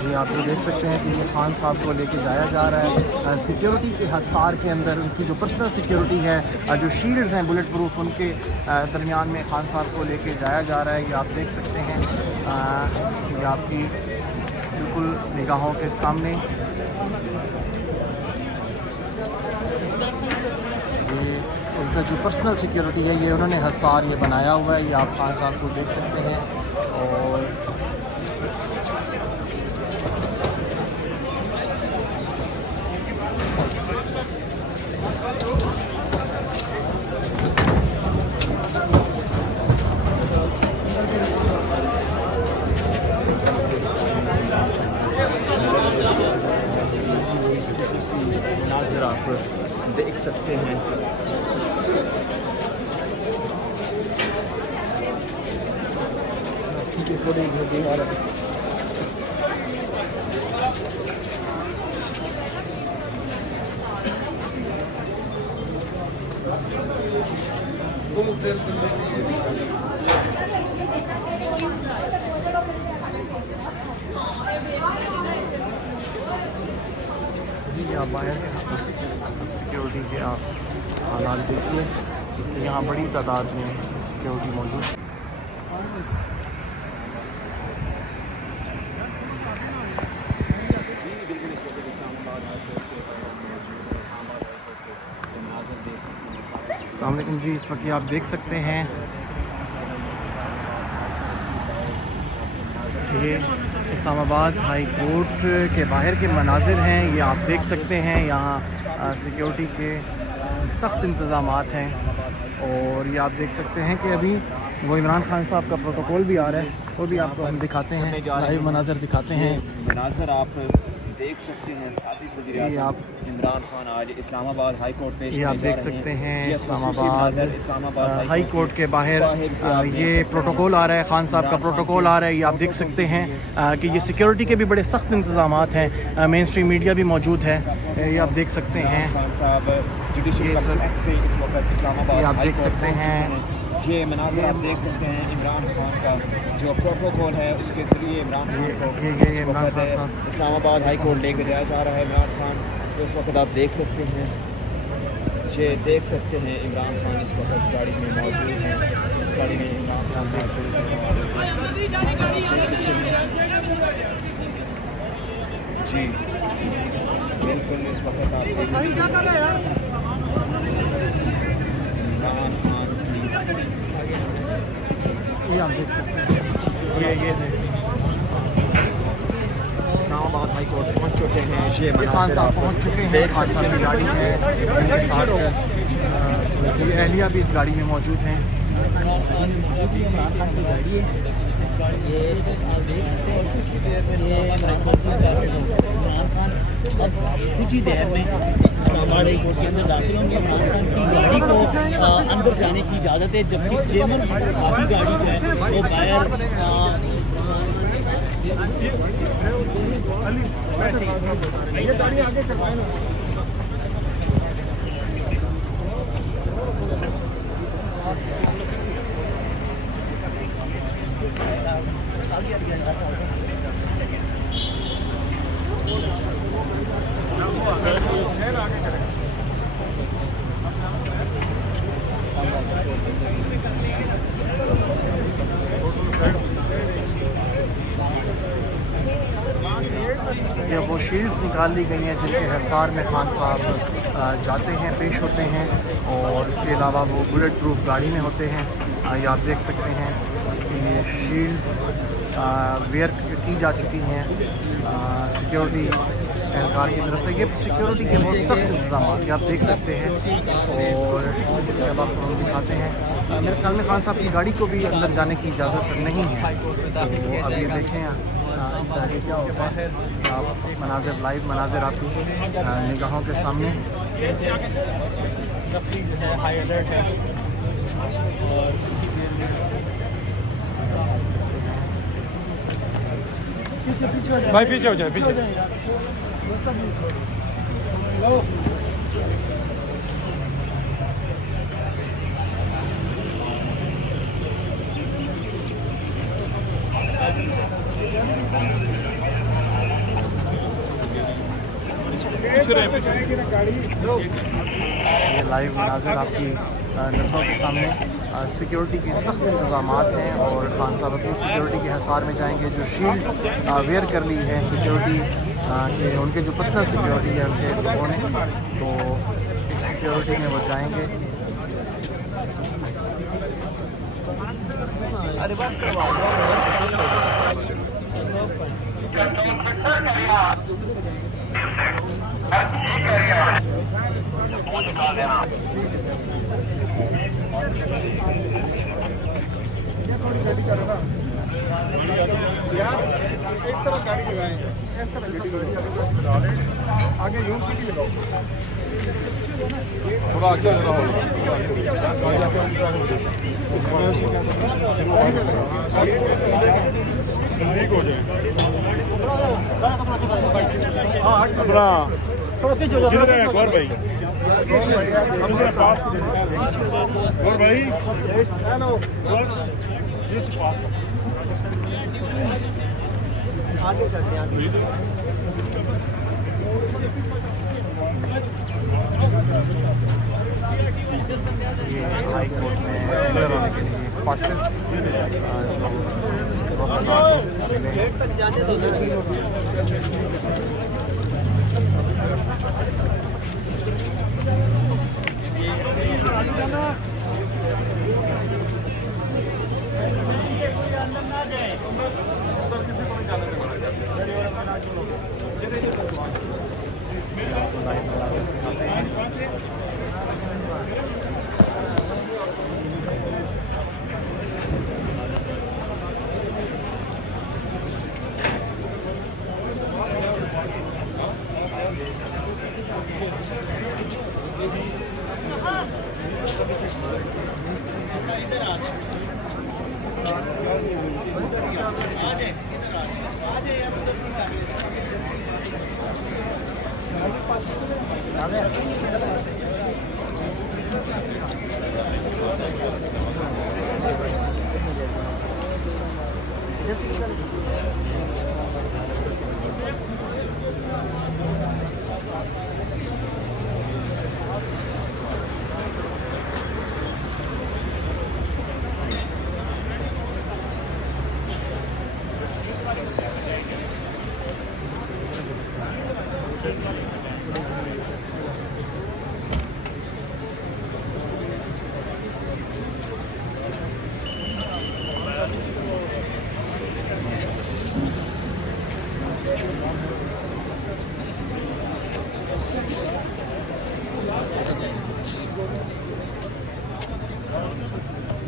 जी, आप ये देख सकते हैं कि ये खान साहब को लेके जाया जा रहा है सिक्योरिटी के हिसार के अंदर। उनकी जो पर्सनल सिक्योरिटी है, जो शील्ड्स हैं बुलेट प्रूफ, उनके दरमियान में खान साहब को लेके जाया जा रहा है। ये आप देख सकते हैं, ये आपकी बिल्कुल निगाहों के सामने ये उनका जो पर्सनल सिक्योरिटी है, ये उन्होंने हिसार ये बनाया हुआ है। ये आप खान साहब को देख सकते हैं। और नाज़िर आप देख सकते हैं। जी, आप बाहर के सिक्योरिटी के आप हालात देखिए, यहाँ बड़ी तादाद में सिक्योरिटी मौजूद है। अस्सलाम वालेकुम जी, इस वक्त आप देख सकते हैं ये इस्लामाबाद हाई कोर्ट के बाहर के मनाजिर हैं। ये आप देख सकते हैं, यहाँ सिक्योरिटी के सख्त इंतज़ामात हैं। और ये आप देख सकते हैं कि अभी वो इमरान खान साहब का प्रोटोकॉल भी आ रहा है, वो भी आपको हम दिखाते हैं, लाइव मनाजिर दिखाते हैं। मनाजिर आप देख सकते हैं, साबिक़ वज़ीर-ए-आज़म इमरान खान आज इस्लामाबाद हाई कोर्ट पेश ये आप देख सकते हैं इस्लामाबाद हाई कोर्ट के बाहर ये प्रोटोकॉल आ रहा है, खान साहब का प्रोटोकॉल आ रहा है। ये आप देख सकते हैं कि ये सिक्योरिटी के भी बड़े सख्त इंतज़ामात हैं। मेन स्ट्रीम मीडिया भी मौजूद है। ये आप देख सकते हैं, खान साहब जुडिशल कस्टडी से इस वक्त इस्लामाबाद आप देख सकते हैं। ये मनाज़िर आप देख सकते हैं, इमरान खान का जो प्रोटोकॉल है उसके ज़रिए इमरान खान को इस वक्त इस्लामाबाद हाई कोर्ट लेकर जाया जा रहा है। इमरान खान तो इस वक्त आप देख सकते हैं, ये देख सकते हैं इमरान खान इस वक्त गाड़ी में मौजूद हैं। इस गाड़ी में इमरान खान देख सकते हैं जी, बिल्कुल इस वक्त आप देख सकते हैं इमरान खान, ये आप देख सकते हैं, ये इस्लामाबाद हाई कोर्ट पहुँच चुके हैं। ये खान साहब पहुँच चुके हैं। खान साहब की गाड़ी है, उनके साथ ये अहलिया भी इस गाड़ी में मौजूद हैं। कुछ ही देर में हमारे कोर्ट के अंदर दाखिल होंगे। इमरान खान की गाड़ी को अंदर जाने की इजाज़त है, जबकि चेयरमैन की गाड़ी जो है वो बाहर ये वो शील्ड्स निकाल ली गई हैं जिनके हिसार में खान साहब जाते हैं, पेश होते हैं। और इसके अलावा वो बुलेट प्रूफ गाड़ी में होते हैं। ये आप देख सकते हैं कि ये शील्ड्स वेयर की जा चुकी हैं सिक्योरिटी एहलकार की तरफ से। ये सिक्योरिटी के बहुत सख्त इंतजाम आप देख सकते हैं। और जब आपको हम दिखाते हैं, मेरे ख्याल में खान साहब की गाड़ी को भी अंदर जाने की इजाज़त नहीं है। तो अब ये देखें इस तरह क्या होता है, आप मनाजिर लाइव मनाजिर आपकी निगाहों के सामने। हाई अलर्ट है और भाई पीछे हो जाए, पीछे ये लाइव नाज़र आपकी नज़रों के सामने सिक्योरिटी के सख्त इंतज़ाम हैं और खान साहब अपनी सिक्योरिटी के हिसार में जाएंगे। जो शील्ड्स वेयर कर ली है सिक्योरिटी के, उनके जो पर्सनल सिक्योरिटी है उनके लोगों ने, तो सिक्योरिटी में वो जाएंगे। आगे यूं सीधी लगाओ, थोड़ा आगे जरा हो ठीक हो जाए। अपना किधर है गौर भाई? गौर भाई आगे करते हैं ये हाई कोर्ट में एंटर होने के लिए पासेस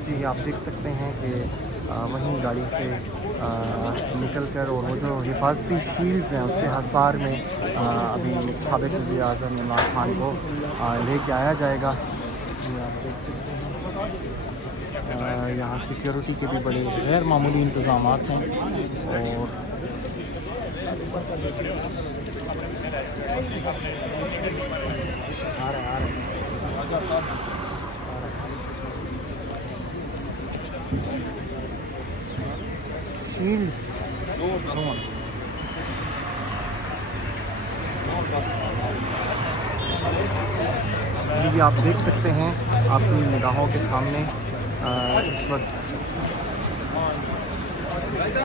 जी, आप देख सकते हैं कि वहीं गाड़ी से निकलकर और वो जो हिफाजती शील्ड्स हैं उसके हसार में अभी साबिक़ वज़ीर-ए-आज़म इमरान खान को लेके आया जाएगा। ये आप देख सकते हैं यहाँ सिक्योरिटी के भी बड़े गैर मामूली इंतज़ाम हैं और शील्ड्स जी, आप देख सकते हैं आपकी निगाहों के सामने इस वक्त